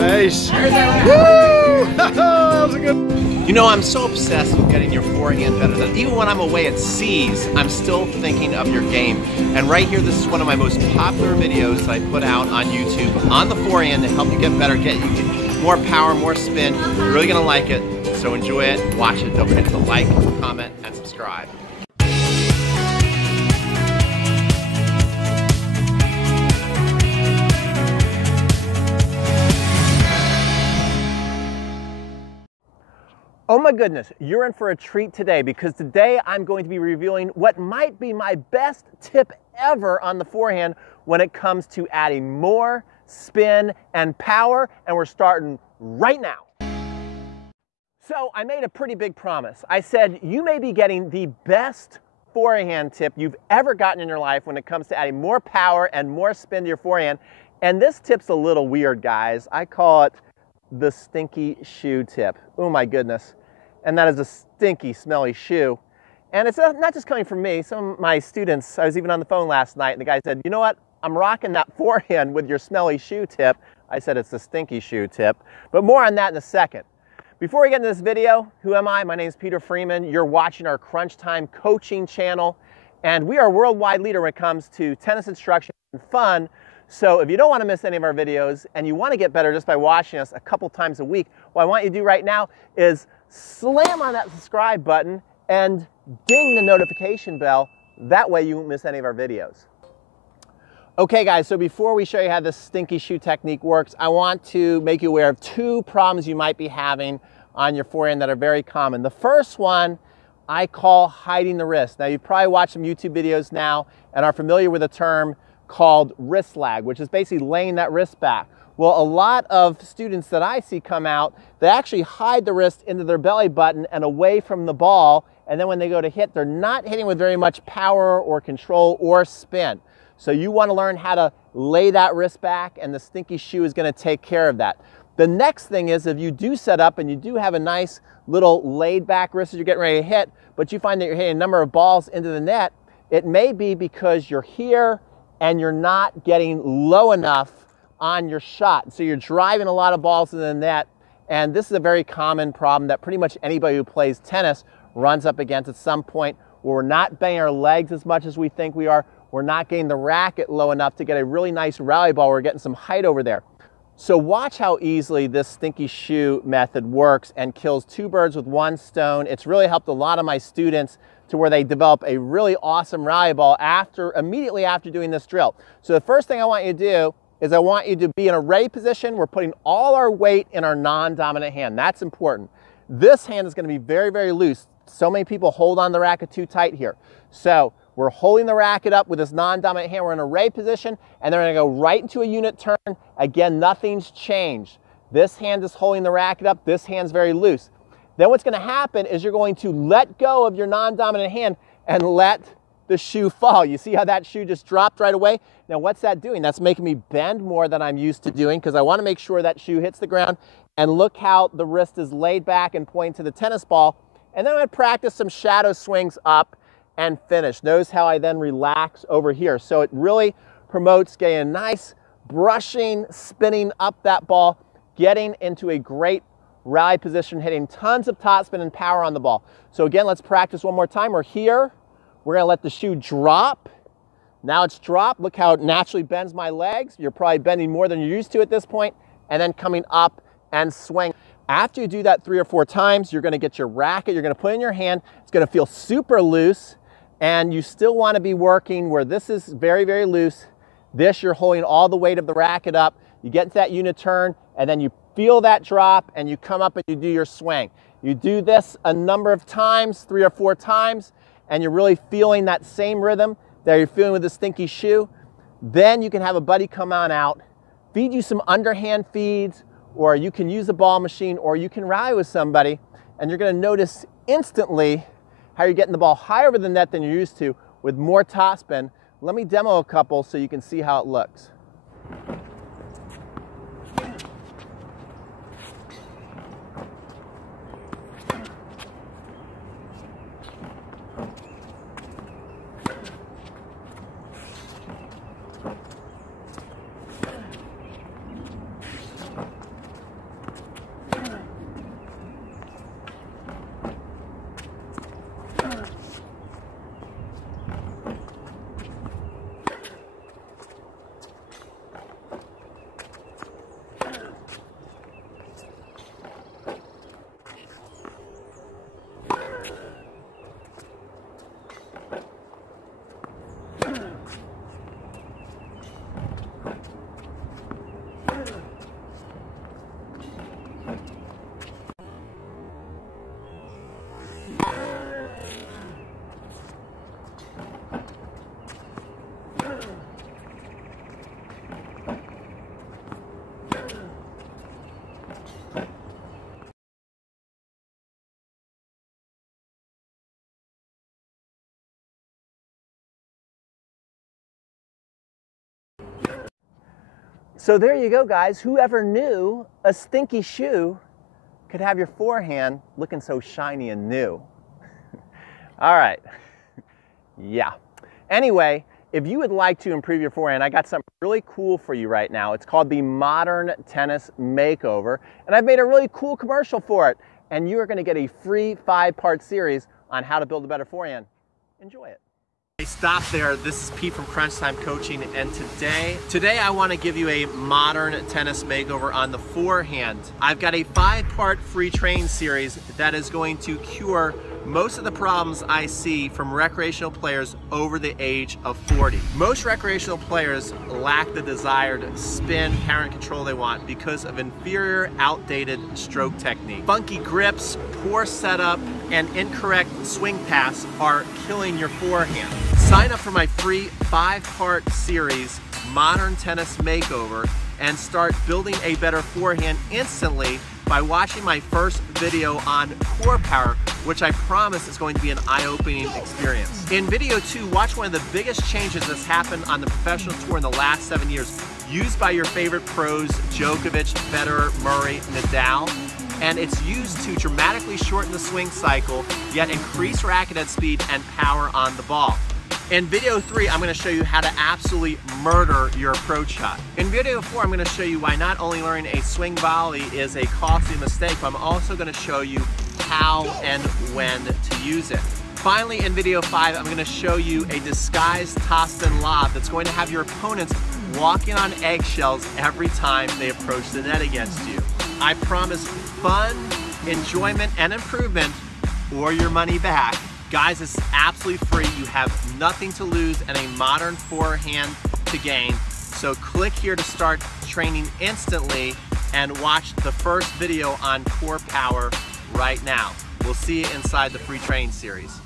Nice. Woo! That was a good. You know, I'm so obsessed with getting your forehand better that even when I'm away at seas, I'm still thinking of your game. And right here, this is one of my most popular videos that I put out on YouTube on the forehand to help you get better, get you more power, more spin. You're really gonna like it. So enjoy it, watch it. Don't forget to like, comment, and subscribe. Oh my goodness, you're in for a treat today because today I'm going to be revealing what might be my best tip ever on the forehand when it comes to adding more spin and power, and we're starting right now. So I made a pretty big promise. I said you may be getting the best forehand tip you've ever gotten in your life when it comes to adding more power and more spin to your forehand. And this tip's a little weird, guys. I call it the stinky shoe tip. Oh my goodness. And that is a stinky, smelly shoe. And it's not just coming from me. Some of my students, I was even on the phone last night, and the guy said, you know what? I'm rocking that forehand with your smelly shoe tip. I said it's the stinky shoe tip. But more on that in a second. Before we get into this video, who am I? My name is Peter Freeman. You're watching our Crunch Time coaching channel. And we are a worldwide leader when it comes to tennis instruction and fun. So if you don't want to miss any of our videos and you want to get better just by watching us a couple times a week, what I want you to do right now is slam on that subscribe button and ding the notification bell. That way you won't miss any of our videos. Okay guys, so before we show you how this stinky shoe technique works, I want to make you aware of two problems you might be having on your forehand that are very common. The first one I call hiding the wrist. Now you've probably watched some YouTube videos now and are familiar with a term called wrist lag, which is basically laying that wrist back. Well, a lot of students that I see come out, they actually hide the wrist into their belly button and away from the ball, and then when they go to hit, they're not hitting with very much power or control or spin. So you want to learn how to lay that wrist back, and the stinky shoe is going to take care of that. The next thing is if you do set up and you do have a nice little laid back wrist as you're getting ready to hit, but you find that you're hitting a number of balls into the net, it may be because you're here and you're not getting low enough on your shot. So you're driving a lot of balls into the net, and this is a very common problem that pretty much anybody who plays tennis runs up against at some point, where we're not banging our legs as much as we think we are. We're not getting the racket low enough to get a really nice rally ball. We're getting some height over there. So watch how easily this stinky shoe method works and kills two birds with one stone. It's really helped a lot of my students to where they develop a really awesome rally ball immediately after doing this drill. So the first thing I want you to do is I want you to be in a ready position. We're putting all our weight in our non-dominant hand. That's important. This hand is going to be very, very loose. So many people hold on the racket too tight here. So we're holding the racket up with this non-dominant hand. We're in a ready position, and they're going to go right into a unit turn. Again, nothing's changed. This hand is holding the racket up. This hand's very loose. Then what's going to happen is you're going to let go of your non-dominant hand and let the shoe fall. You see how that shoe just dropped right away? Now what's that doing? That's making me bend more than I'm used to doing because I want to make sure that shoe hits the ground. And look how the wrist is laid back and pointing to the tennis ball. And then I'm going to practice some shadow swings up and finish. Notice how I then relax over here. So it really promotes getting a nice brushing, spinning up that ball, getting into a great rally position, hitting tons of topspin and power on the ball. So again, let's practice one more time. We're here. We're going to let the shoe drop. Now it's dropped. Look how it naturally bends my legs. You're probably bending more than you're used to at this point. And then coming up and swing. After you do that 3 or 4 times, you're going to get your racket. You're going to put it in your hand. It's going to feel super loose. And you still want to be working where this is very, very loose. This, you're holding all the weight of the racket up. You get to that unit turn, and then you feel that drop, and you come up and you do your swing. You do this a number of times, 3 or 4 times, and you're really feeling that same rhythm that you're feeling with the stinky shoe. Then you can have a buddy come on out, feed you some underhand feeds, or you can use a ball machine, or you can rally with somebody, and you're going to notice instantly how you're getting the ball higher over the net than you're used to with more topspin. Let me demo a couple so you can see how it looks. So there you go, guys. Whoever knew a stinky shoe could have your forehand looking so shiny and new. All right. Yeah. Anyway, if you would like to improve your forehand, I got something really cool for you right now. It's called the Modern Tennis Makeover, and I've made a really cool commercial for it. And you are going to get a free 5-part series on how to build a better forehand. Enjoy it. Hey, stop there. This is Pete from Crunch Time Coaching, and today I want to give you a modern tennis makeover on the forehand. I've got a 5-part free training series that is going to cure most of the problems I see from recreational players over the age of 40. Most recreational players lack the desired spin, power, and control they want because of inferior, outdated stroke technique. Funky grips, poor setup, and incorrect swing pass are killing your forehand. Sign up for my free 5-part series, Modern Tennis Makeover, and start building a better forehand instantly by watching my first video on core power, which I promise is going to be an eye-opening experience. In video 2, watch one of the biggest changes that's happened on the professional tour in the last 7 years, used by your favorite pros, Djokovic, Federer, Murray, Nadal, and it's used to dramatically shorten the swing cycle, yet increase racket head speed and power on the ball. In video 3, I'm going to show you how to absolutely murder your approach shot. In video 4, I'm going to show you why not only learning a swing volley is a costly mistake, but I'm also going to show you how and when to use it. Finally, in video 5, I'm going to show you a disguised topspin lob that's going to have your opponents walking on eggshells every time they approach the net against you. I promise fun, enjoyment, and improvement, or your money back. Guys, it's absolutely free. You have nothing to lose and a modern forehand to gain. So click here to start training instantly and watch the first video on core power right now. We'll see you inside the free training series.